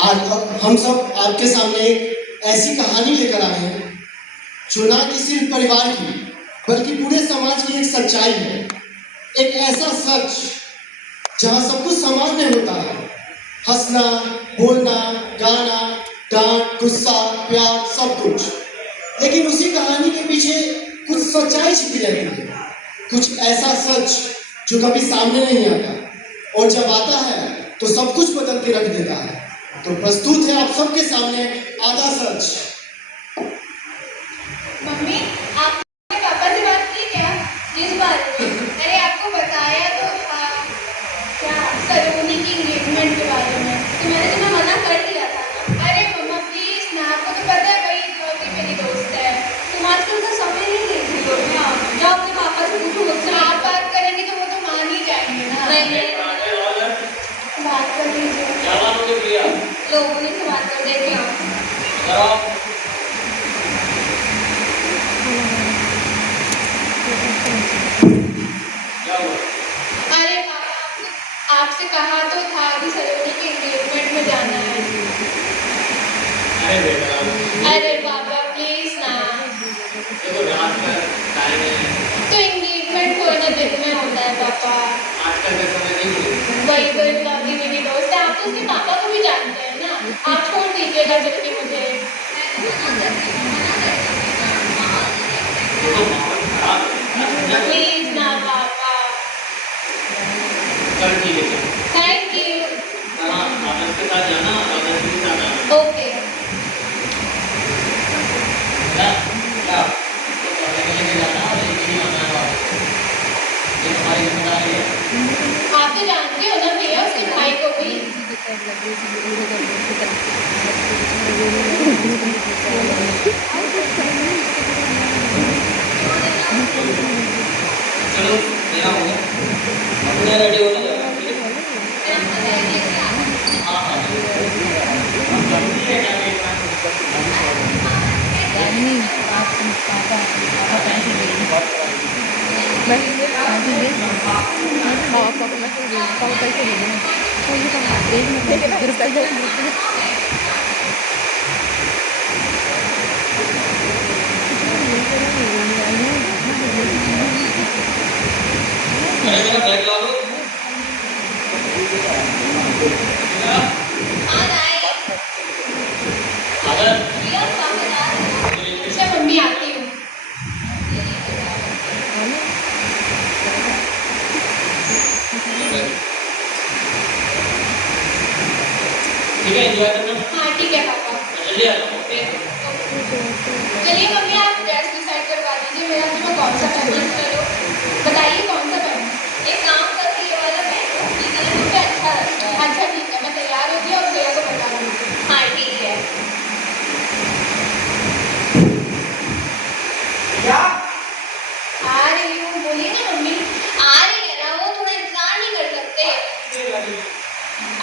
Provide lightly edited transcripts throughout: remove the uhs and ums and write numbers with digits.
आज हम सब आपके सामने एक ऐसी कहानी लेकर आए हैं जो ना कि सिर्फ परिवार की बल्कि पूरे समाज की एक सच्चाई है। एक ऐसा सच जहाँ सब कुछ सामान्य होता है, हंसना, बोलना, गाना, डांट, गुस्सा, प्यार, सब कुछ। लेकिन उसी कहानी के पीछे कुछ सच्चाई छिपी रहती है, कुछ ऐसा सच जो कभी सामने नहीं आता और जब आता है तो सब कुछ बदल के रख देता है। तो प्रस्तुत है आप सबके सामने आधा सच। मम्मी, आपने पापा से बात की क्या इस बारे में? अरे आपको बताया तो था क्या सलोनी की एंगेजमेंट के बारे में, तो मैंने तुम्हें मना कर दिया था ना। अरे मम्मा प्लीज ना, आपको तो पता है भाई इकलौती मेरी दोस्त है, तुम आजकल तो समय नहीं देख रही हो ना। जाओ अपने पापा से पूछो, मुझसे आप बात करेंगे तो वो तो मान ही जाएंगे ना। नहीं बात कर लीजिए, लोगों ने से बात कर देखे अरे पापा, आपसे कहा तो था अभी सलोनी के एंगेजमेंट में जाना है। अरे पापा प्लीज ना, देखो रात का टाइम है, तो एंगेजमेंट कोई ना दिन में होता है पापा। आजकल का समय नहीं है। वही तो इकलौती मेरी दोस्त है, आप तो उसके पापा को भी जानते हैं ना। आप छोड़ दीजिएगा जल्दी मुझे। प्लीज ना पापा। चल ठीक है, थैंक यू। हाँ आदर्श के साथ जाना, आदर्श के साथ आना। ओके। क्या तो पढ़ने के लिए जाना और एक ही आना है वापस। ये हमारी जिम्मेदारी है। आप तो जानते हो ना भैया, उसके भाई को भी। चलो मेरा हो गया, अपने रेडी होने जाओ। हाँ हाँ जल्दी है क्या देखना। अरे मेरा बैग ला लो। अच्छा मम्मी आती हूँ। ठीक है, एंजॉय करना। हाँ ठीक है पापा। जल्दी आ जाओ। चलिए मम्मी, आप ड्रेस डिसाइड करवा दीजिए मेरा कि मैं कौन सा पहनूं। चलो बताइए कौन सा पहनूं। एक काम करो, ये वाला पहनो, ये मुझे अच्छा लगता है। अच्छा ठीक है, मैं तैयार होगी और भैया को बता दूँगी। हाँ ठीक है। क्या आ रही हूँ, बोलिए ना मम्मी। आ रही है ना, वो थोड़ा इंतजार नहीं कर सकते?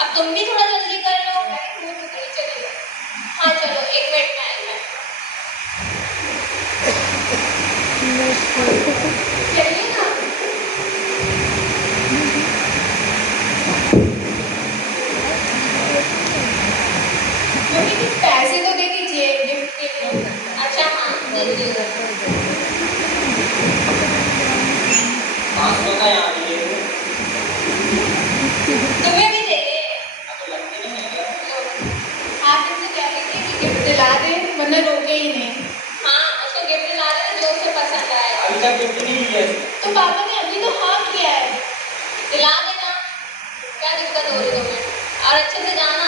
अब तुम भी थोड़ा जल्दी कर लो। हो तो गई, चलिए। हाँ चलो, एक मिनट में आई मैं। चलिए ना। मम्मी कुछ पैसे तो दे दीजिए गिफ्ट के लिए। अच्छा हाँ दे दीजिएगा। पाँच सौ का यहाँ पे तुम्हें भी दे दे। तो लगती नहीं है। आप इनसे कह लीजिए कि गिफ्ट दिला दे, वरना रोके ही नहीं। हाँ उसको गिफ्ट दिला दे जो उसे पसंद आए। अभी तक गिफ्ट नहीं मिला है। तो पापा ने अभी तो हाँ किया है। दिला देना, क्या दिक्कत हो रही है तुम्हें? और अच्छे से जाना।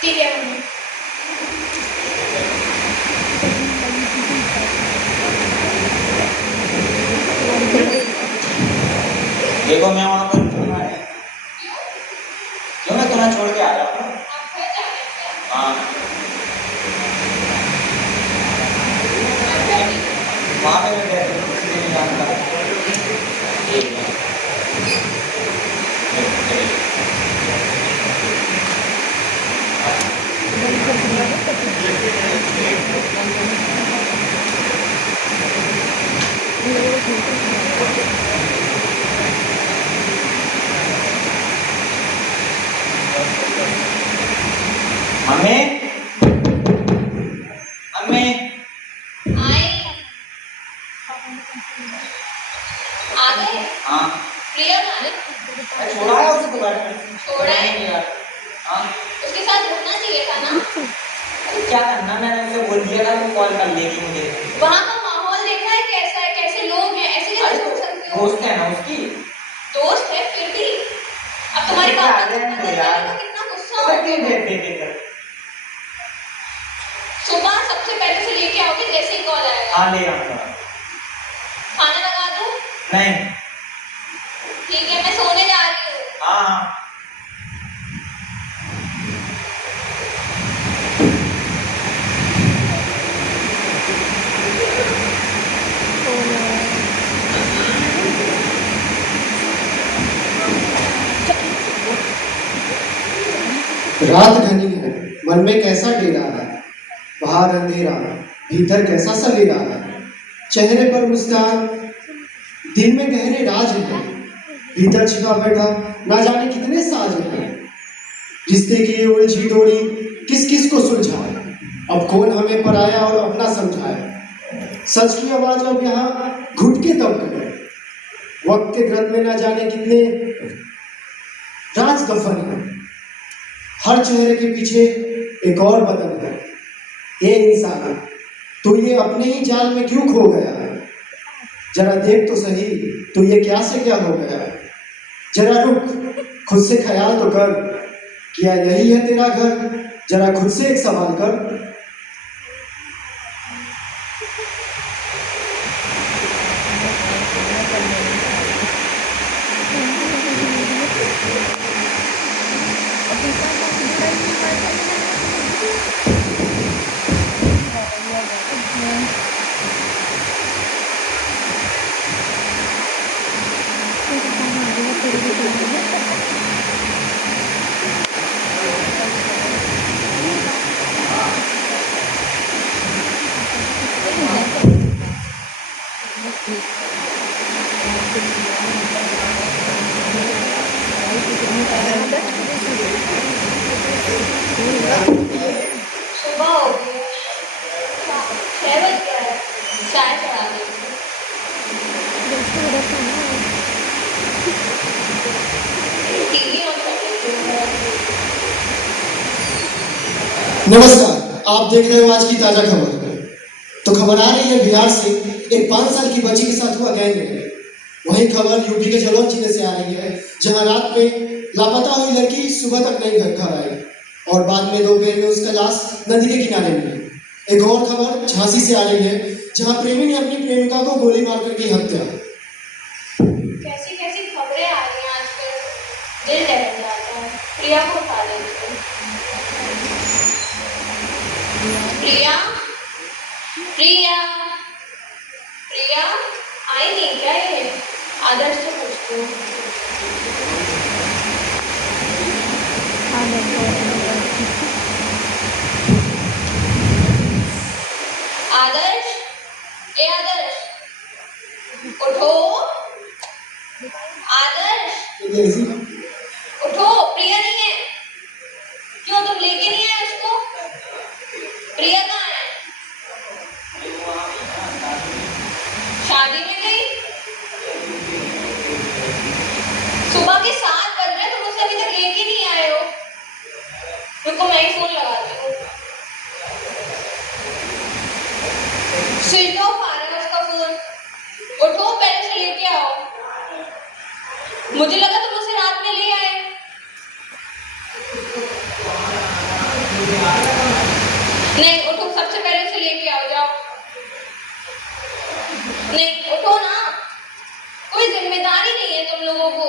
ठीक है मम्मी। देखो मैं वहाँ पर क्यों आया? क्यों मैं तुम्हें छोड़ के आ रहा हूँ? आप घर जा रहे हैं क्या? हाँ अच्छा ठीक है। वहाँ पे मैं बैठ के किसी नहीं जानता। ठीक है। मम्मी मम्मी आए आ गए। हाँ प्रिया कहाँ है? छोड़ा है उसे तो बैठा छोड़ा है? नहीं यार। हाँ उसके साथ रुकना चाहिए था ना। अरे क्या करना, मैंने उसे बोल दिया था वो कॉल कर लेगी मुझे। वहाँ का माहौल देखा है कैसा है, कैसे लोग हैं, ऐसे कैसे छोड़ सकते हो? दोस्त है ना उसकी। दोस्त है फिर भी। अब तुम्हारे क्या पापा को रहने पता दो यार। चलेगा तो कितना गुस्सा तो क्यों होगा। देख देख सुबह सबसे पहले से लेके आओगे जैसे ही कॉल आएगा। हाँ ले आऊंगा। खाना लगा दूं? नहीं। ठीक है मैं सोने जा रही हूँ। हाँ हाँ। रात घनी है, मन में कैसा डेरा है, बाहर अंधेरा, भीतर कैसा सवेरा है। चेहरे पर मुस्कान, दिल में गहरे राज है, भीतर छिपा बैठा ना जाने कितने साज हैं। रिश्ते की ये उलझी डोरी किस किस को सुलझाए, अब कौन हमें पराया और अपना समझाए। सच की आवाज अब यहाँ घुट के दब गए, वक्त के ग्रत में ना जाने कितने राज दफन है। हर चेहरे के पीछे एक और बदन है। ये इंसान, तू ये अपने ही जाल में क्यों खो गया? जरा देख तो सही, तू ये क्या से क्या हो गया? जरा रुक, खुद से ख्याल तो कर, क्या यही है तेरा घर? जरा खुद से एक सवाल कर। सुबह हो गई है, 6 बज गया है। चाय चढ़ा दी। टीवी ऑन कर देती हूँ। नमस्कार, आप देख रहे हो आज की ताजा खबर। तो खबर आ रही है बिहार से, एक 5 साल की बच्ची के साथ हुआ गैंग रेप। वही खबर यूपी के जलौन जिले से आ रही है, जहां रात में लापता हुई लड़की सुबह तक नहीं घर आई और बाद में दोपहर में उसका लाश नदी के किनारे मिली। एक और खबर झांसी से आ रही है, जहां प्रेमी ने अपनी प्रेमिका को गोली मारकर की हत्या। कैसी कैसी खबरें आ रही हैं आजकल, दिल दहल जाता है। प्रिया को उठा लेती हूँ। प्रिया प्रिया प्रिया आई नहीं क्या ये? आदर्श से पूछती हूँ। आदर्श, ए आदर्श, उठो। आदर्श उठो, प्रिया नहीं है। क्यों तुम लेके नहीं आए उसको? प्रिया कहाँ है? शादी में गई। सुबह के 7 बज रहे, तुम उसे अभी तक लेके नहीं आए हो। रुको मैं ही फोन लगाती हूँ। स्विच ऑफ आ रहा है उसका फोन। उठो, पहले से लेके आओ। मुझे लगा तुम उसे रात में ले आए। नहीं उठो, सबसे पहले से लेके आओ, जाओ। नहीं उठो ना, कोई जिम्मेदारी नहीं है तुम लोगों को।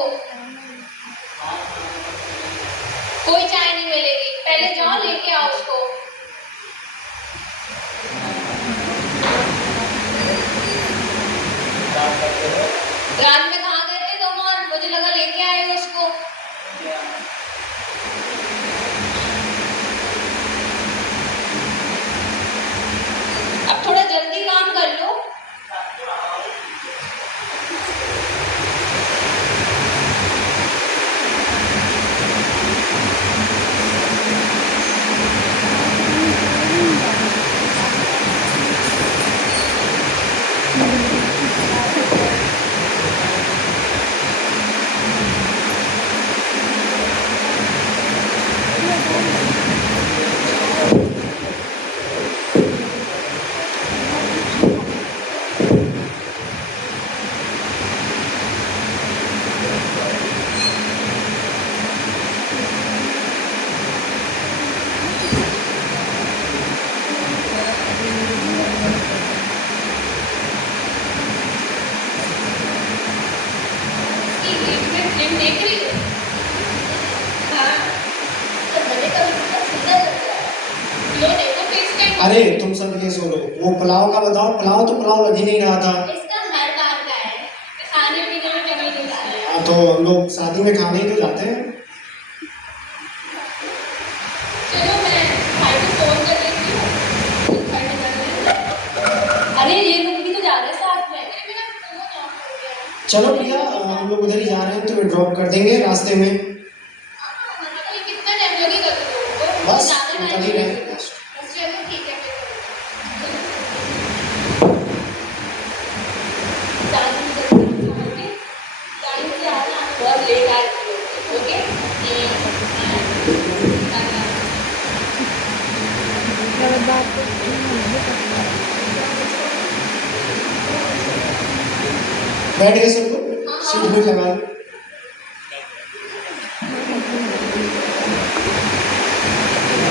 कोई चाय नहीं मिलेगी, पहले जाओ लेके आओ उसको। रात में कहाँ गए थे तुम? और मुझे लगा लेके आए हो उसको। अब थोड़ा जल्दी काम कर लो। अरे तुम सब ये सुनो, वो पुलाव का बताओ। पुलाव तो पुलाव लग ही नहीं रहा था। इसका हर बार का है, खाने पीने में कमी नहीं डाल रहा है। हाँ, तो हम लोग शादी में खाने ही तो जाते हैं। चलो मैं भाई को फोन कर देती हूँ, घर में कर लेंगे। अरे ये लोग भी तो जा रहे हैं साथ में। अरे मेरा फोन ऑफ हो गया। चलो प्रिया, हम लोग उधर ही जा रहे हैं, तुम्हें ड्रॉप कर देंगे रास्ते में। मतलब ये कितना टाइम लगेगा तुम लोगों को? बस ज़्यादा निकल टाइम ही नहीं रहे लगेगा। हैं। बस चलो ठीक है फिर। टाइम से आना, बहुत लेट आए थे लोग, ओके? बैठ गए सब लोग? सीट बेल्ट लगा लो।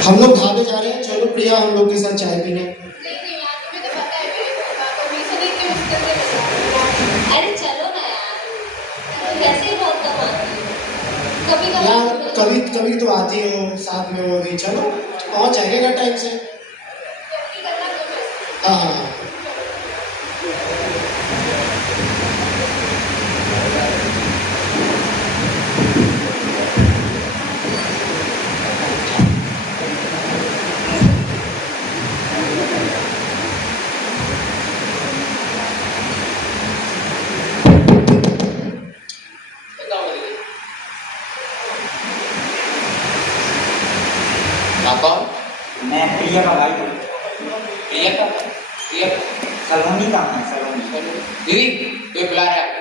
हम लोग ढाबे जा रहे हैं, चलो प्रिया हम लोग के साथ चाय पीने। नहीं यार, तुम्हें तो पता है मेरे पापा को हमेशा देख के मुझसे मिलता। अरे चलो ना यार, वैसे ही बहुत कम आती है। कभी यार कभी कभी कभी तो आती हो साथ में, वो भी चलो पहुंच जाएगा टाइम से। जल्दी करना तो हाँ हाँ। आप कौन? मैं प्रिया का भाई हूँ। प्रिया का? प्रिया सलोनी का है, सलोनी। दीदी कोई बुला रहा है आपको,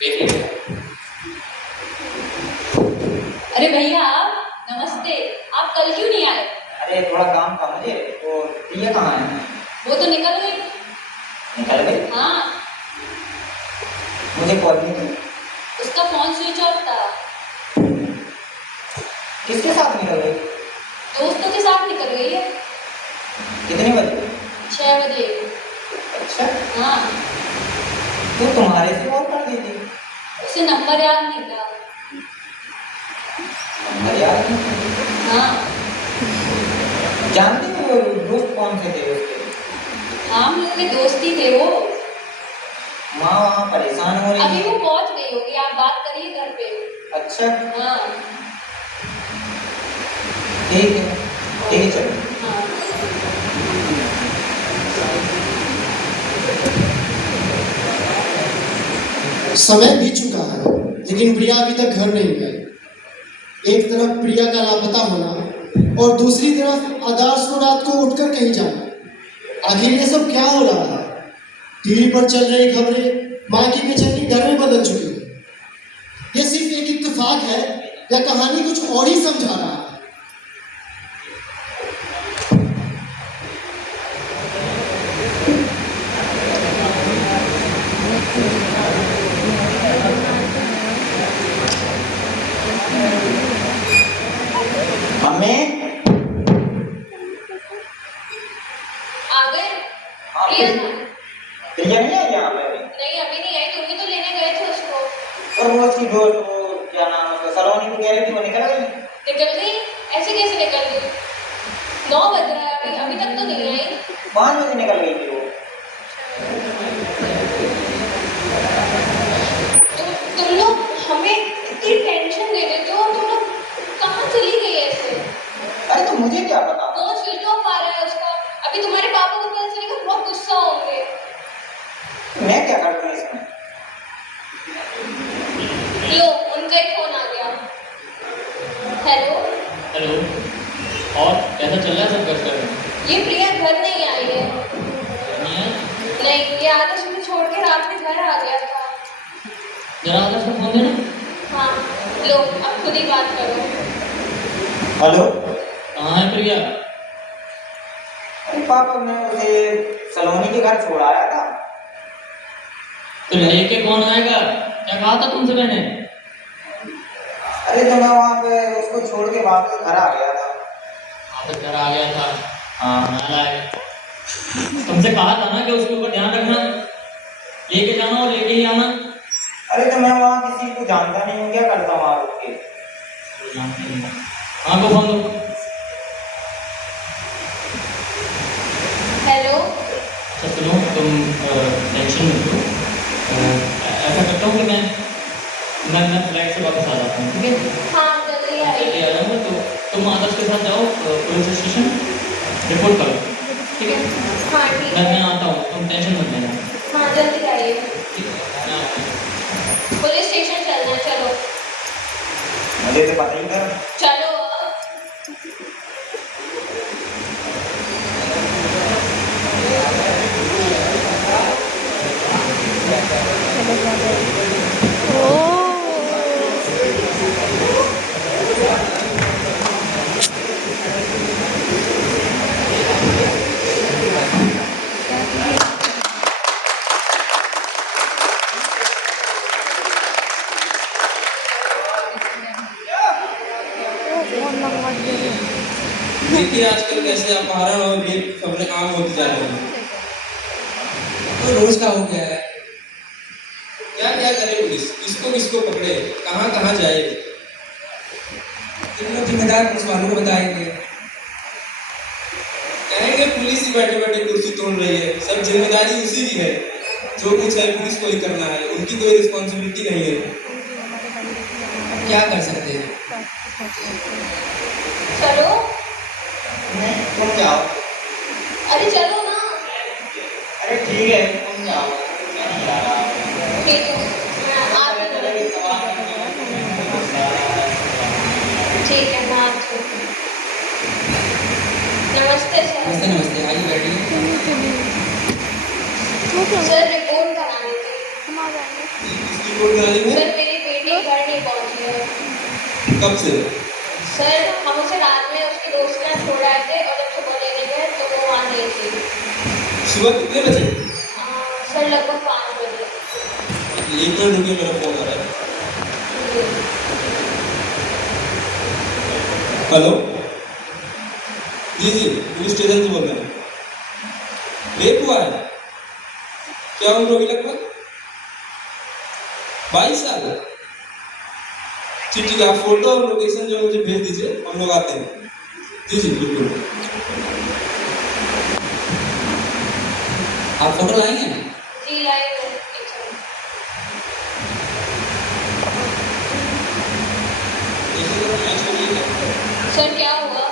देख लीजिए। अरे भैया आप नमस्ते, आप कल क्यों नहीं आए? अरे थोड़ा काम था मुझे, तो प्रिया कहाँ है? वो तो निकल गई। निकल गई? हाँ, मुझे कॉल नहीं की। उसका फोन स्विच ऑफ था। किसके साथ निकल गई? दोस्तों के साथ निकल गई है। कितने बजे? 6 बजे। अच्छा, हाँ, तो तुम्हारे से कॉल कर दी थी। उसे नंबर याद नहीं था। नंबर याद नहीं? हाँ जानती हो दोस्त कौन से थे उसके? हाँ, हम लोग के दोस्त ही थे वो। माँ वहाँ परेशान हो रही अभी है। वो पहुंच गई होगी, आप बात करिए घर पे। अच्छा, हाँ ठीक है, ठीक है, चलो। हाँ। समय बीत चुका है लेकिन प्रिया अभी तक घर नहीं गई। एक तरफ प्रिया का लापता होना और दूसरी तरफ आदर्श को रात को उठकर कहीं जाना। आखिर ये सब क्या हो रहा है? टीवी पर चल रही खबरें माँ की बेचैनी घर में बदल चुकी है। ये सिर्फ एक इत्तेफाक है या कहानी कुछ और ही समझा रहा है? मम्मी, आ गए? हाँ, प्रिया था? प्रिया नहीं आई यहाँ पे? नहीं अभी नहीं आई, तुम ही तो लेने गए थे उसको। और वो उसकी दोस्त, वो क्या नाम है उसका, सलोनी को कह रही थी, वो निकल गई। निकल गई? ऐसे कैसे निकल गई? 9 बज रहा है, अभी तक तो नहीं आई। 5 बजे निकल गई थी वो। तुम लोग हमें इतनी टेंशन दे देते हो, तुम लोग कहाँ चली गई ऐसे? अरे तो मुझे क्या पता? फोन स्विच ऑफ आ रहा है उसका। अभी तुम्हारे पापा को पता चलेगा, बहुत गुस्सा होंगे। मैं क्या कर दूँ इसमें? लो, उनका ही फोन आ गया। हेलो, हेलो, और कैसा चल रहा है सब घर में? ये प्रिया घर नहीं आई है। नहीं है? नहीं, ये आदर्श मुझे छोड़ के रात में घर आ गया था। जरा आदर्श को फोन देना। हाँ, लो अब खुद ही बात करो। हेलो। कहाँ है प्रिया? अरे पापा, मैं उसे सलोनी के घर छोड़ आया था। तो लेके कौन आएगा? क्या कहा था तुमसे मैंने? अरे तो मैं वहाँ पे उसको छोड़ के वापस घर आ गया था। वापस घर आ गया था? हाँ। नालायक। तुमसे कहा था ना कि उसके ऊपर ध्यान रखना, लेके जाना और लेके ही आना। अरे तो मैं वहाँ किसी को जानता नहीं हूँ, क्या करता वहाँ रुक के? हाँ को फोन दो। तुम टेंशन मत लो। ऐसा करता हूँ कि मैं फ्लाइट से वापस आ जाता हूँ, ठीक है? हाँ जल्दी जल्दी आइए। आ जाऊँगा तो तुम आदर्श के साथ जाओ पुलिस स्टेशन, रिपोर्ट करो, ठीक है? हाँ ठीक मैं है। आता हूँ, तुम टेंशन मत लेना, हाँ जल्दी आइए। ठीक है? मैं आता हूँ। पुलिस स्टेशन चलना है, चलो मुझे तो पता ही था। चलो। देखिए आजकल कैसे अपहरण और रेप खबरें आम होती जा रही हैं। तो रोज का हो गया है। क्या क्या करे पुलिस, किसको किसको पकड़े, कहाँ कहाँ जाए? कितने जिम्मेदार पुलिस वालों को बताएंगे। कहेंगे पुलिस ही बैठे बैठे कुर्सी तोड़ रही है, सब जिम्मेदारी उसी की है। जो कुछ है पुलिस को ही करना है, उनकी कोई रिस्पॉन्सिबिलिटी नहीं है। क्या कर सकते हैं? चलो। नहीं तुम जाओ। अरे चलो ना। अरे ठीक है तुम जाओ, मैं नहीं जा रहा। ठीक है, मैं आती हूँ। ठीक है, मैं आती हूँ। नमस्ते सर। नमस्ते नमस्ते, आइए बैठिए। सर रिपोर्ट करानी थी। इसकी रिपोर्ट करानी है? सर मेरी बेटी घर नहीं पहुंची है। कब से? सर हम उसे रात में उसके दोस्त ने छोड़ आए थे और जब सुबह लेने गए तो वो वहाँ नहीं थी। सुबह कितने बजे? सर लगभग 5 बजे। एक मिनट रुकिए, मेरा फोन आ रहा है। हेलो जी जी, पुलिस स्टेशन से बोल रहे हैं। रेप हुआ है? क्या उम्र होगी लगभग? 22 साल? ठीक ठीक है, आप फोटो और लोकेशन जो मुझे भेज दीजिए, हम लोग आते हैं। जी जी बिल्कुल। आप फोटो लाएंगे? जी लाए हो। एक सेकंड। सर क्या हुआ?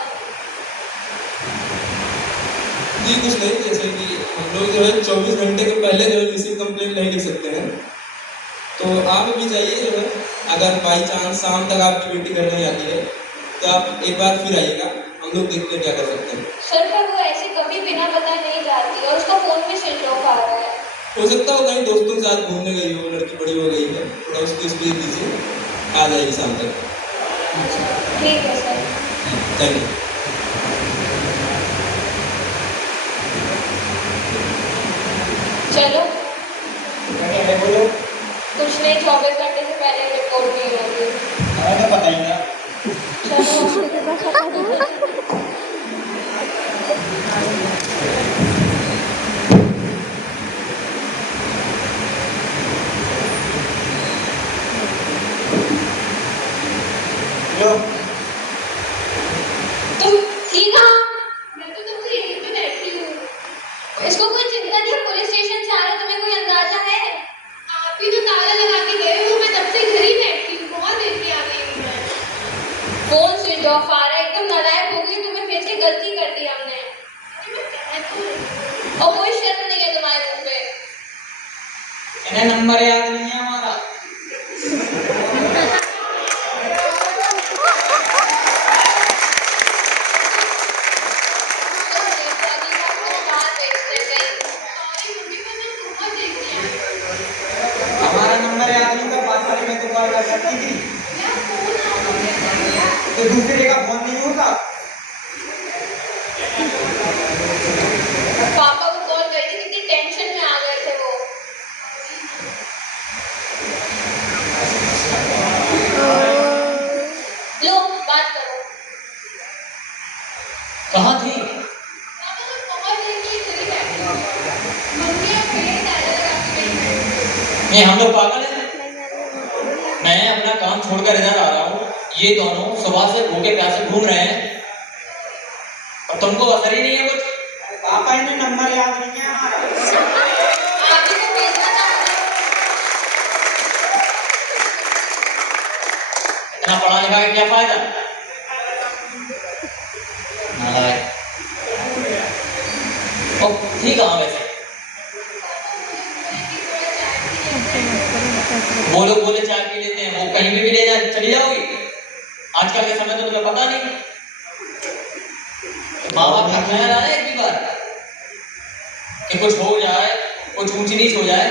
जी कुछ नहीं, जैसे कि हम लोग जो है 24 घंटे के पहले जो है मिसिंग कंप्लेंट नहीं लिख सकते हैं, तो आप भी जाइए जो है, अगर बाई चांस शाम तक आपकी बेटी घर नहीं आती है तो आप एक बार फिर आइएगा, हम लोग देखते हैं क्या कर सकते हैं। सर पर वो ऐसे कभी बिना बताए नहीं जाती और उसका फोन भी स्विच ऑफ आ रहा है। हो सकता हो कहीं दोस्तों के साथ घूमने गई हो, लड़की बड़ी हो गई है, थोड़ा उसकी स्पेस दीजिए, आ जाएगी शाम तक। ठीक है सर। Thank you. चलो। क्या है बोलो? कुछ नहीं, 24 घंटे से पहले रिपोर्ट नहीं होगी। हमें तो पता ही था। लो तुम ठीक हो? मैं तो तुमसे यहीं पे बैठी हूँ। इसको कोई चिंता नहीं है, पुलिस स्टेशन से आ रहा, तुम्हें कोई अंदाजा है? आप ही तो ताला लगा के गए हो, मैं तब से घर ही बैठी हूँ, बहुत देर की आ गई हूँ मैं। फोन स्विच ऑफ आ रहा है, एकदम नालायक हो गई, तुम्हें फिर से गलती कर दी हमने। अरे मैं कह तो रही हूँ। और कोई शर्म नहीं है तुम्हारे मुंह पे। इन्हें नंबर याद नहीं है हमारा। हमारा नंबर याद नहीं था, बात वाली में तो कॉल कर सकती थी। तो दूसरे का फोन नहीं होता। पापा को कॉल करी थी, कितनी टेंशन में आ गए थे वो। लो बात करो। कहाँ थी? पापा तो बहुत देर की इधर ही बैठी हूँ। मम्मी अब फिर ताला लगा के गई है। ये हम लोग पागल हैं? मैं अपना काम छोड़कर इधर आ रहा हूँ, ये दोनों सुबह से भूखे प्यासे घूम रहे हैं और तुमको असर ही नहीं है कुछ। पापा इन्हें नंबर याद नहीं है हमारा। पढ़ा लिखा के क्या फायदा? नालायक। और ठीक कहाँ वैसे? वो लोग बोले चाय पी लेते हैं, वो कहीं भी ले जा चली जाओगी? आजकल के समय तो तुम्हें पता नहीं। माँ बाप का ख्याल आ रहा है एक बार कि कुछ हो जाए, कुछ ऊंच नीच हो जाए,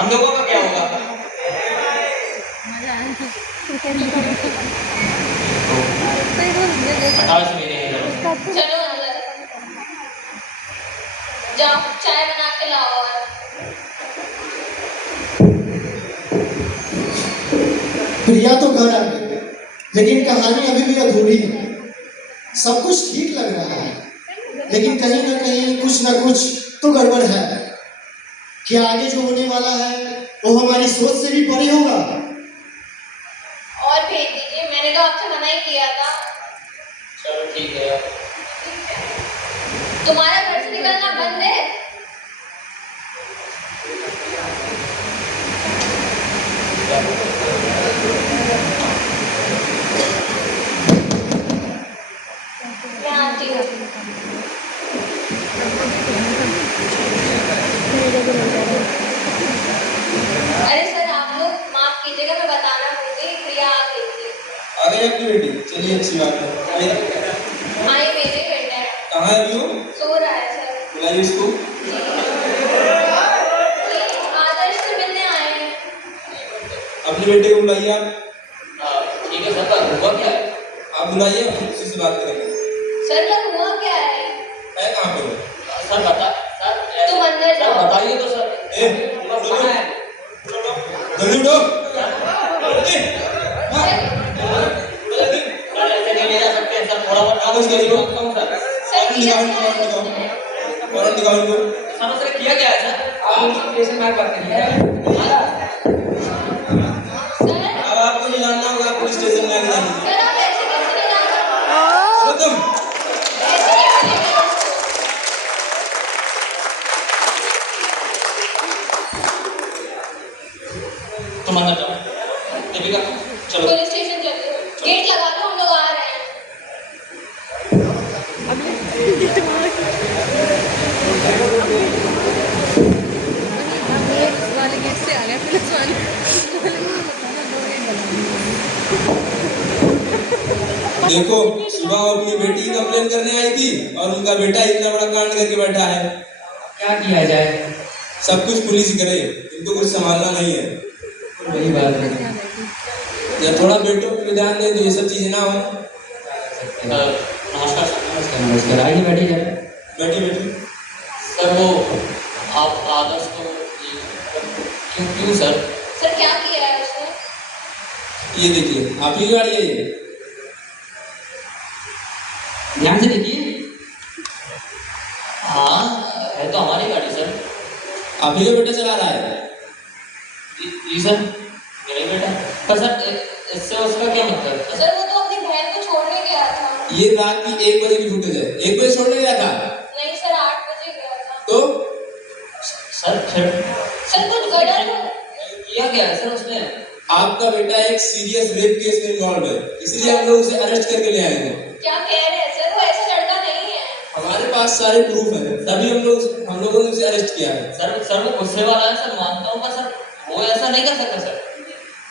हम लोगों का क्या होगा? बताओ इसे मेरे चलो अंदर जाओ, चाय बना के लाओ। और प्रिया तो घर आ गई, लेकिन कहानी अभी भी अधूरी है। सब कुछ ठीक लग रहा है, लेकिन कहीं ना कहीं कुछ ना कुछ तो गड़बड़ है। क्या आगे जो होने वाला है वो हमारी सोच से भी परे होगा? और भेज दीजिए, मैंने तो आपसे मना ही किया था। चलो ठीक है। तुम्हारा घर से निकलना बंद है? मैं आती हूँ। अरे सर, आप लोग माफ कीजिएगा, मैं बताना भूल गई, प्रिया आ गई थी। आ गई आपकी बेटी? चलिए अच्छी बात है। हाँ, ये मेरे बेटा है। कहाँ है अभी वो? सो रहा है सर। बुलाइए इसको। ये आदर्श से मिलने आए हैं। अपने बेटे को बुलाइए आप। ठीक है सर, पर हुआ क्या है? आप बुलाइए, हम उसी से बात करेंगे। सर, पर हुआ क्या है? कहाँ पे हो? सर बता सर, तुम अंदर जाओ। बताइए तो सर। उठो, जल्दी उठो। जल्दी। हाँ। जल्दी। सर ऐसे नहीं ले जा सकते सर, थोड़ा बहुत कागज के लिए कम सर। सर, किया वारंट क्या दिखाओ, है? वारंट दिखाओ इनको। समझ रहे किया क्या है सर? आप स्टेशन में बात करिए। सर, अब आपको जो जानना होगा आप पुलिस स्टेशन में आके जानिए। सर, आप ऐसे कैसे ले जा सकते? चलो तुम। ऐसे कैसे ले जा सकते? तुम अंदर जाओ। दीपिका चलो। पुलिस स्टेशन चलिए, गेट लगा दो, हम लोग आ रहे हैं। वाले गेट से आ गया पुलिस वाले। देखो, सुबह वो अपनी बेटी की कंप्लेन करने आई थी और उनका बेटा इतना बड़ा कांड करके बैठा है। क्या किया जाए? सब कुछ पुलिस ही करे, इनको कुछ संभालना नहीं है। वही बात है। या थोड़ा बेटों पे ध्यान दे तो ये सब चीजें ना हो। नमस्कार सर। नमस्कार, आइए बैठिए जरा। बैठी बैठी। सर वो आप आदर्श को क्यों क्यों सर? सर, क्या किया है उसने? ये देखिए, आप ही गाड़ी है ये। ध्यान से देखिए। हाँ है तो हमारी गाड़ी सर। आप ही का बेटा चला रहा है। जी सर, मेरा ही बेटा। पर सर इससे उसका क्या मतलब? सर, वो तो अपनी बहन को छोड़ने गया था। ये रात की 1 बजे की फुटेज है। 1 बजे छोड़ने गया था नहीं सर, 8 बजे गया था। तो सर फिर सर, कुछ गलत हो। किया क्या है सर उसने? आपका बेटा एक सीरियस रेप केस में इन्वॉल्व है, इसलिए हम लोग उसे अरेस्ट करके ले आए हैं। क्या कह रहे हैं सर? वो ऐसा लड़का नहीं है। हमारे पास सारे प्रूफ हैं, तभी हम लोगों ने उसे अरेस्ट किया है। सर वो गुस्से वाला है सर, मानता हूँ, पर सर वो ऐसा नहीं कर सकता सर।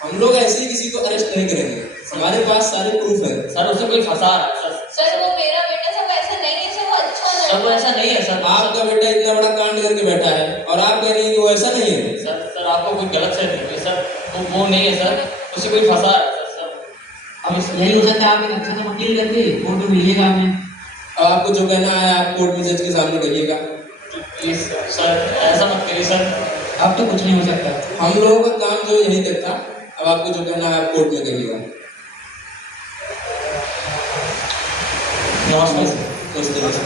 हम लोग ऐसे ही किसी को अरेस्ट नहीं करेंगे, हमारे पास सारे प्रूफ हैं। सर उसे कोई फंसा रहा है सर। सर, वो मेरा बेटा सब ऐसा नहीं है सर, वो अच्छा सर वो लड़का ऐसा नहीं है सर। आपका बेटा इतना बड़ा कांड करके बैठा है और आप कह रहे हैं कि वो ऐसा नहीं है। सर आपको कोई गलत से नहीं है सर, वो नहीं है सर, उसे कोई फंसा रहा है सर। अब यही हो सकता है, आप एक अच्छा सा वकील करके कोर्ट में मिलिएगा हमें। अब आपको जो कहना है आप कोर्ट में जज के सामने करिएगा। प्लीज सर ऐसा मत करिए सर। अब तो कुछ नहीं हो सकता। हम लोगों का काम जो यही तक था, अब आपको जो कहना है आप कोर्ट में करिएगा। नमस्कार सर। कुछ देर से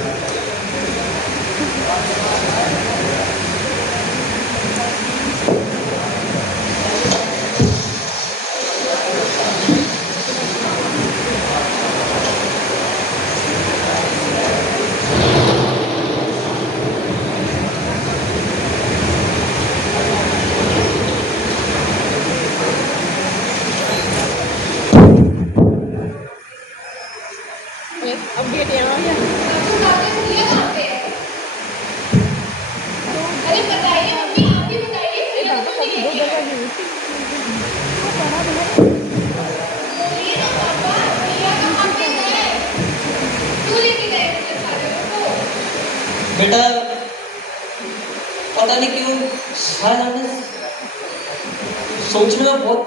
बेटा पता नहीं क्यों शायद हमने सोचने में बहुत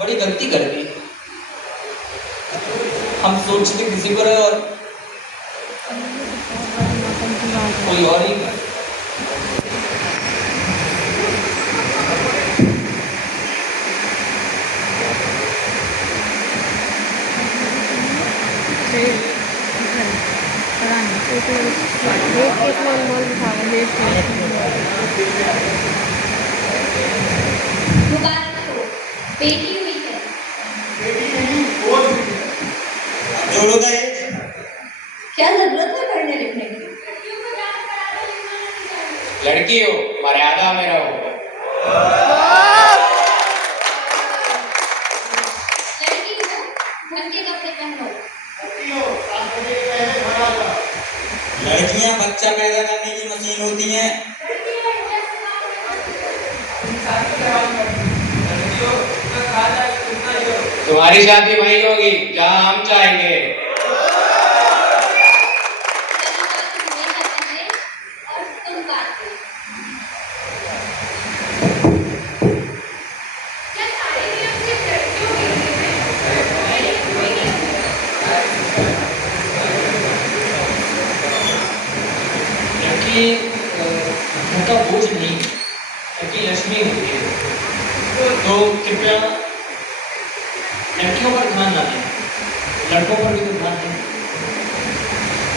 बड़ी गलती कर दी। हम सोचते किसी पर है और कोई और ही कर। मुबारक हो, बेटी हुई है। जोड़ो का क्या जरूरत है पढ़ने लिखने की? लड़की हो मर्यादा में रहो। लड़की हो, ढंग के कपड़े पहनो। लड़कियां बच्चा पैदा करने की मशीन होती हैं। तुम्हारी शादी वही होगी जहाँ हम चाहेंगे। और तुम बात क्या सारे नियम सिर्फ लड़कियों के लिए हैं? लड़की उनका बोझ नहीं, लड़की लक्ष्मी होती है। तो कृपया लड़कियों पर ध्यान ना दें, लड़कों पर भी तो ध्यान दें।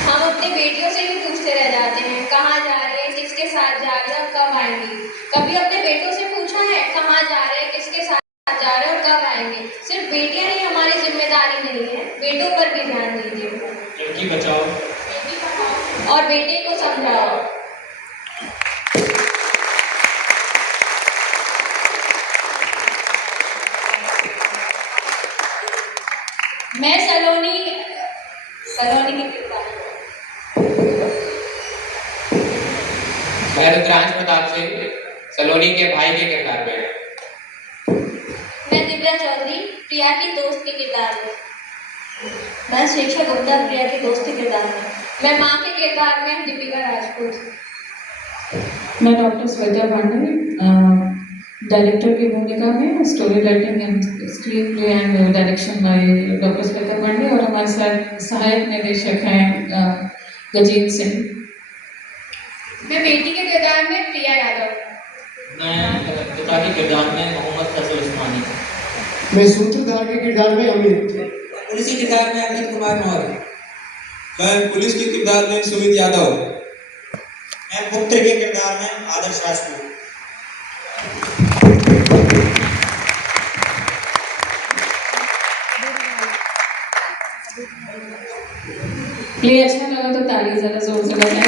हम अपने बेटियों से भी पूछते रह जाते हैं कहाँ जा रही है, किसके साथ जा रही है और कब आएंगी। कभी अपने बेटों से पूछा है कहाँ जा रहे हैं, किसके साथ जा रहे हैं और कब आएंगे। सिर्फ बेटियां ही हमारी जिम्मेदारी नहीं है, बेटों पर भी ध्यान दीजिए। लड़की बचाओ और बेटे को समझाओ। मैं सलोनी की कृपा मैं रुद्रांश प्रताप सिंह सलोनी के भाई के किरदार में। मैं दिव्या चौधरी प्रिया की दोस्त के किरदार में। मैं शिक्षा गुप्ता प्रिया के दोस्त के किरदार में। मैं माँ के किरदार में दीपिका राजपूत। मैं डॉक्टर श्वेता पांडे डायरेक्टर की भूमिका में, story writing and screenplay and direction by doctor Shweta Pandey, और हमारे साथ सहायक निदेशक हैं गजेंद्र सिंह। मैं बेटी के किरदार में प्रिया यादव। मैं पिता के किरदार में मोहम्मद फैसल उस्मानी। मैं सूत्रधार के किरदार में अमित। पुलिस के किरदार में अमित कुमार मौर्य। मैं पुलिस के किरदार में सुमित यादव। मैं पुत्र के किरदार में आदर्श राजपूत। प्ले अच्छा लगा तो ताली जरा जोर से बजाएं।